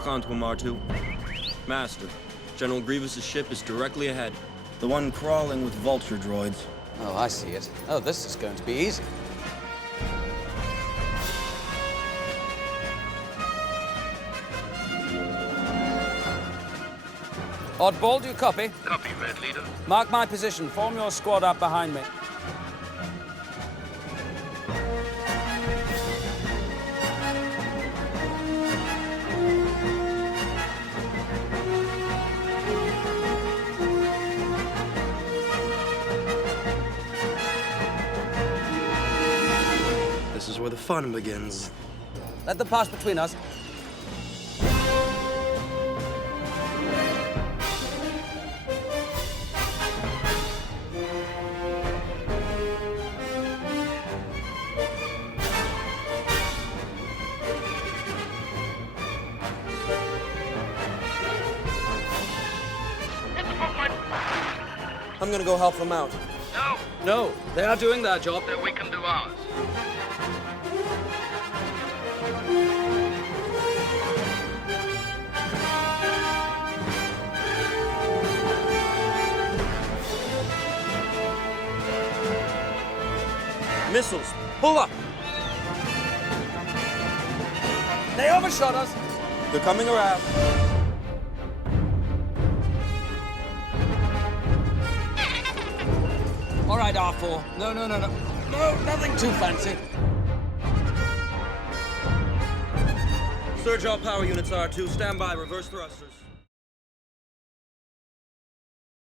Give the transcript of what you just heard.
Lock onto him, R2. Master, General Grievous's ship is directly ahead. The one crawling with vulture droids. Oh, I see it. Oh, this is going to be easy. Oddball, do you copy? Copy, Red Leader. Mark my position. Form your squad up behind me. This is where the fun begins. Let them pass between us. I'm gonna go help them out. No, No, they are doing their job. then we can do ours. Missiles, pull up! They overshot us. They're coming around. All right, R4. No. No, nothing too fancy. Surge all power units, R2. Stand by, reverse thrusters.